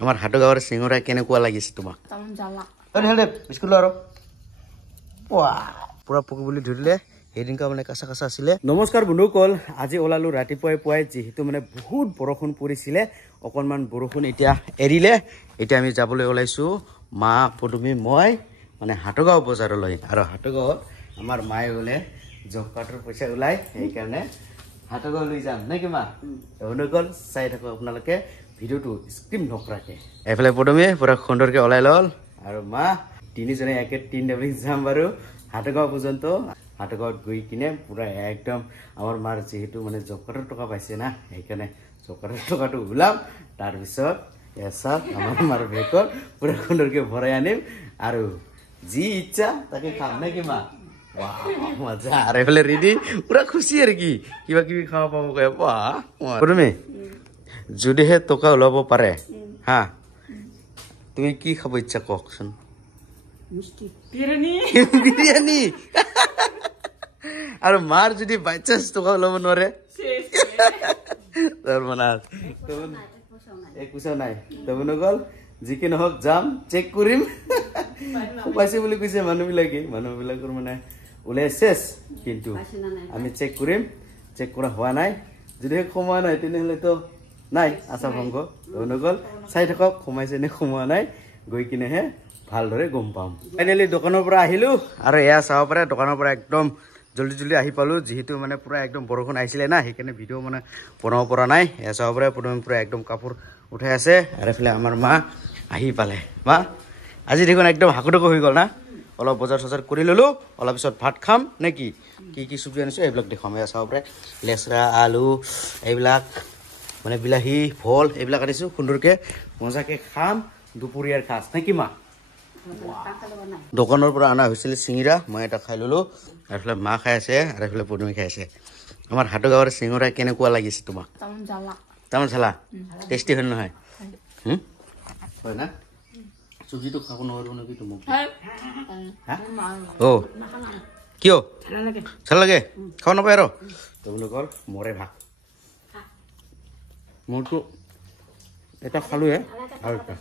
আমাৰ হাটগাঁৱৰ চিঙৰা কেনেকুৱা লাগিছে তোমাক তামান জ্বালা দে বিস্কুট ল আৰু পুৰা পকি বুলি ধৰিলে সেইদিনকা মানে কাঁচা কাঁচা আছিলে নমস্কাৰ বন্ধুসকল আজি ওলালো ৰাতিপুৱাই পুৱাই যিহেতু মানে বহুত বৰষুণ পৰিছিলে অকণমান বৰষুণ এতিয়া এৰিলে এতিয়া আমি যাবলৈ ওলাইছো মা পদুমী মই মানে হাটগাঁও বজাৰলৈ আৰু হাটগাঁৱত আমাৰ মায়ে বোলে জব কাৰ্ডৰ পইচা ওলাই সেইকাৰণে হাটগাঁও লৈ যাম নে কি মা বন্ধুসকল চাই থাকো আপোনালোকে ভিডিঅ'টো স্ক্ৰীন নকৰাকে এফালে পদুমী পুৰা সুন্দৰকৈ ওলাই ল'ল আৰু মা তিনিজনে একে 3 ডাবলিং যাম বাৰু হাটগাঁও পৰ্যন্ত হাটগাঁৱত গৈ কিনে পুৰা একদম আমাৰ মাৰ যেহেতু মানে জব কাৰ্ডৰ টকা পাইছে না সেইকাৰণে জব কাৰ্ডৰ টকাটো ওলাম তাৰপিছত এচাক আমাৰ মাৰ বেগত পুৰা সুন্দৰকৈ ভৰাই আনিম আৰু যি ইচ্ছা তাকে খাম নে কি মা মজা আৰু এইফালে ৰেডি পুৰা খুচি আৰু কি কিবা কিবি খাব পাব কয় পদুমী যদিহে টকা ওলাব পাৰে হা তুমি কি খাব ইচ্ছা কওকচোন বিৰিয়ানী আৰু মাৰ যদি বাই চান্স টকা ওলাব নোৱাৰে পইচা নাই গল যি কি নহওক যাম চেক কৰিম পাইছে বুলি কৈছে মানুহবিলাকৰ মানে ওলাই শেষ কিন্তু আমি চেক কৰিম চেক কৰা হোৱা নাই যদিহে সোমোৱা নাই তেনেহ'লেতো নাই আশা ভংগ গল চাই থাকক সোমাইছে নে সোমোৱা নাই গৈ কিনেহে ভালদৰে গম পাম ফাইনেলি দোকানৰ পৰা আহিলো আৰু এয়া চাব পাৰে দোকানৰ পৰা একদম জলদি জলদি আহি পালো যেহেতু মানে পুৰা একদম বৰষুণ আহিছিলে না সেইকাৰণে ভিডিঅ' মানে বনাব পৰা নাই এয়া চাব পাৰে প্ৰথমে পুৰা একদম কাপোৰ উঠাই আছে আৰু এইফালে আমাৰ মা আহি পালে মা আজি দেখোন একদম হাকুটকো হৈ গ'ল না অলপ বজাৰ চজাৰ কৰি ল'লো অলপ পিছত ভাত খাম নে কি কি চব্জি আনিছো এইবিলাক দেখাম এয়া চাব পাৰে লেচৰা আলু এইবিলাক মানে বিলাহী ভল এইবিলাক আনিছো সুন্দৰকৈ মজাকৈ খাম দুপৰীয়াৰ সাজ নে কি মা দোকানৰ পৰা অনা হৈছিল চিঙৰা মই এটা খাই ল'লো আৰু এইফালে মা খাই আছে আৰু এইফালে পদুমী খাই আছে আমাৰ হাটগাঁৱৰ চিঙৰা কেনেকুৱা লাগিছে তোমাক তামান চালা টেষ্টি হয় নহয় হয় না চব্জিটো খাব নোৱাৰো নেকি তোমাক অ' কিয় চাল লাগে খাব নাপায় আৰু তেওঁলোকৰ মৰে ভাগ মোৰতো এটা খালোৱে আৰু এটা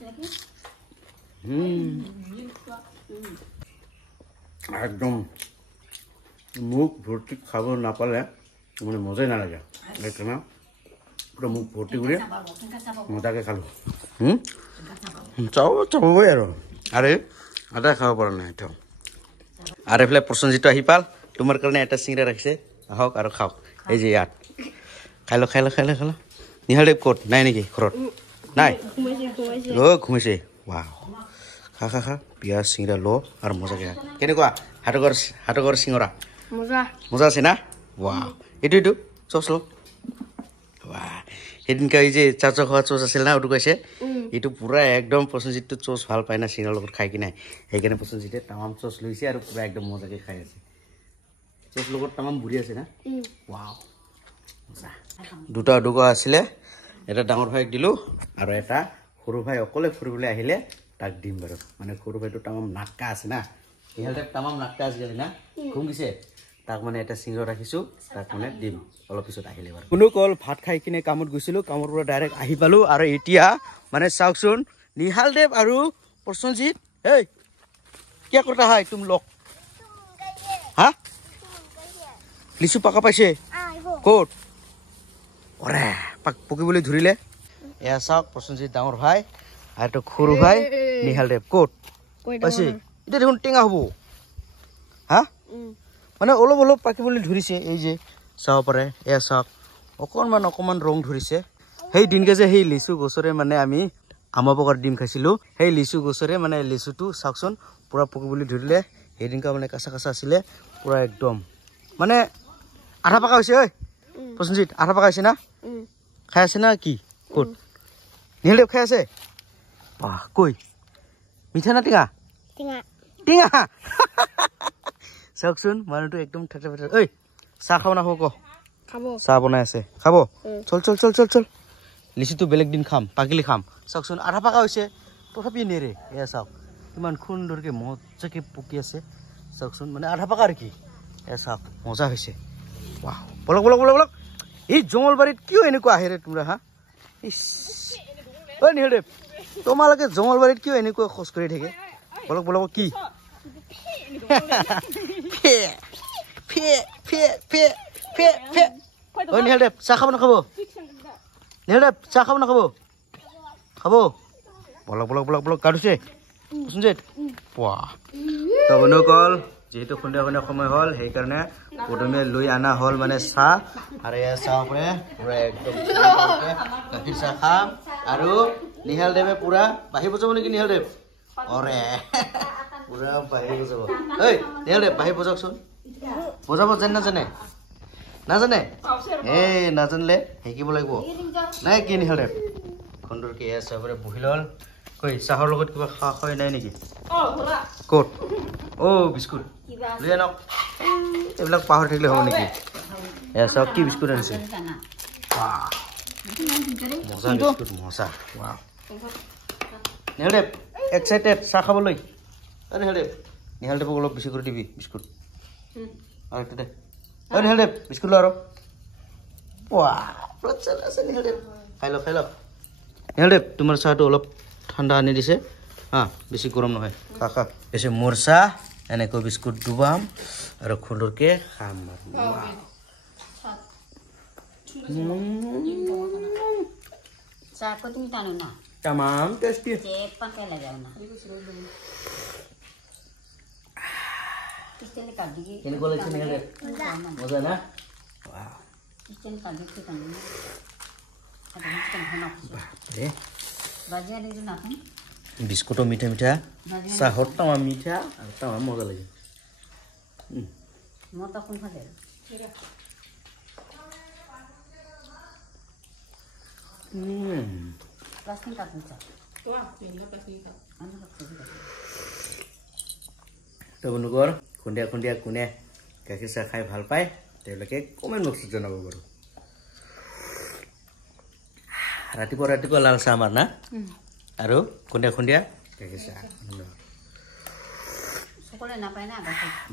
একদম মুখ ভৰ্তি খাব নাপালে মানে মজাই নালাগে সেইকাৰণে পুৰা মুখ ভৰ্তি কৰি মজাকৈ খালোঁ চাবই আৰু আদায় খাব পৰা নাই এতিয়াও আৰু এইফালে প্ৰসঞ্জিত আহি পাল তোমাৰ কাৰণে এটা চিঙৰা ৰাখিছে আহক আৰু খাওক এই যে ইয়াত খাই ল নিহালদেৱ ক'ত নাই নেকি ঘৰত নাই অ' ঘুমাইছে ৱাও খা পিঁয়াজ চিঙৰা ল আৰু মজাকৈ কেনেকুৱা হাটগাঁৱৰ চিঙৰা মজা আছে না ৱাও এইটো চচ ল সেইদিনকা এই যে চাচ খোৱা চচ আছিল না এইটো কৈছে এইটো পুৰা একদম প্ৰসঞ্জিতটো চচ ভাল পায় না চিঙৰাৰ লগত খাই কিনে সেইকাৰণে প্ৰসঞ্জিতে তামাম চচ লৈছে আৰু পুৰা একদম মজাকৈ খাই আছে চচ লগত তামাম বুঢ়ি আছে না ৱাও মজা দুটা আছিলে এটা ডাঙৰ ভাইক দিলোঁ আৰু এটা সৰু ভাই অকলে ফুৰিবলৈ আহিলে তাক দিম বাৰু মানে সৰু ভাইটো তামাম নাক্কা আছে না ইহঁতে তামাম নাক্কা আজিকালি না ঘুমিছে তাক মানে এটা চিঙৰা ৰাখিছোঁ তাক মানে দিম অলপ পিছত আহিলে বাৰু কোনো কল ভাত খাই কিনে কামত গৈছিলোঁ কামৰ পৰা ডাইৰেক্ট আহি পালোঁ আৰু এতিয়া মানে চাওকচোন নিহালদেৱ আৰু প্ৰসঞ্জিত এই কিয় কৰতা হয় তুম লোক হা লিচু পাকা পাইছে ক'ত অৰে পকিবলৈ ধৰিলে এয়া চাওক প্ৰসঞ্জিত ডাঙৰ ভাই আৰু এইটো সৰু ভাই নিহালদেৱ ক'ত পাইছে এতিয়া দেখোন টেঙা হ'ব হা মানে অলপ পাকিবলৈ ধৰিছে এই যে চাব পাৰে এয়া চাওক অকণমান ৰং ধৰিছে সেই দিনকে যে সেই লিচু গছৰে মানে আমি আমৰ পকাৰ ডিম খাইছিলোঁ সেই লিচু গছৰে মানে লিচুটো চাওকচোন পুৰা পকিবলৈ ধৰিলে সেইদিনকা মানে কাঁচা আছিলে পুৰা একদম মানে আধা পাকা হৈছে ঐ প্ৰসঞ্জিত আধা পাকা হৈছে না খাই আছে না কি ক'ত নিহালদেৱ খাই আছে বাহ কৈ মিঠা না টেঙা চাওকচোন মানুহটো একদম ঠাট্টা ঐ চাহ খাব নাখাব ক চাহ বনাই আছে খাব চল লিচুটো বেলেগ দিন খাম পাকিলি খাম চাওকচোন আধা পাকা হৈছে তথাপি নেৰে এয়া চাওক ইমান সুন্দৰকৈ মজাকৈ পকি আছে চাওকচোন মানে আধা পাকা আৰু কি এয়া চাওক মজা হৈছে ৱাহ বলক এই জংগলবাৰীত কিয় এনেকুৱা আহে ৰে তোমৰা হা ইস ও নিহালদেৱ তোমালোকে জঙলবাৰীত কিয় এনেকুৱা খোজ কৰি থাকে বলক বলক কি নিহালদেৱ চাহ খাব নাখাব নিহালদেৱ চাহ খাব নাখাব খাব বলক বলক বলক বলক কাটুছে পচনজিৎ পোৱা তো বন্ধুসকল যেহেতু সন্ধিয়া সন্ধিয়া সময় হ'ল সেইকাৰণে প্ৰথমে লৈ অনা হ'ল মানে চাহ আৰু এয়া চাহ পৰে পুৰা একদম গাখীৰ চাহ খাম আৰু নিহালদেৱে পুৰা বাঢ়ি বজাব নেকি নিহালদেৱ অৰে পুৰা বাঢ়ি বজাব ঐ নিহালদেৱ বাঢ়ি বজাওকচোন বজাব জানে নাজানে নাজানে এই নাজানিলে শিকিব লাগিব নাই কি নিহালদেৱ খণ্ডৰকে এয়া চাহ পৰে বহি ল'ল কৈ চাহৰ লগত কিবা খোৱা খোৱাই নাই নেকি ক'ত বিস্কুট লৈ আনক এইবিলাক পাহৰি থাকিলে হ'ব নেকি এয়া চাওক কি বিস্কুট আনিছে মজা বিস্কুট মজা নিহালদেৱ এক্সাইটেড চাহ খাবলৈ নিহালদেৱক অলপ বেছি কৰি দিবি বিস্কুট আৰু দে নিহালদেৱ বিস্কুট ল আৰু নিহালদেৱ খাই ল নিহালদেৱ তোমাৰ চাহটো অলপ ঠাণ্ডা আনি দিছে বেছি গৰম নহয় খা খা বেছি মোৰ চাহ এনেকৈ বিস্কুট ডুবাম আৰু খুন্দৰকে খাম তামাম টেষ্টি কেনেকুৱা লাগিছে নিহালদেৱ মজা না বিস্কুটৰ মিঠা মিঠা চাহৰ তামাম মিঠা আৰু তামাম মজা লাগে তো বন্ধুকৰ খুন্দিয়া খুন্দিয়া কোনে গাখীৰ চাহ খাই ভাল পায় তেওঁলোকে কমেণ্ট বক্সত জনাব বাৰু ৰাতিপুৱা ৰাতিপুৱা লাল চাহ আমাৰ না আৰু খুন্দিয়া খুন্দিয়া গাখীৰ চাহ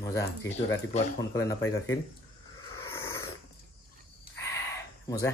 মজা যিহেতু ৰাতিপুৱা সোনকালে নাপায় গাখীৰ মজা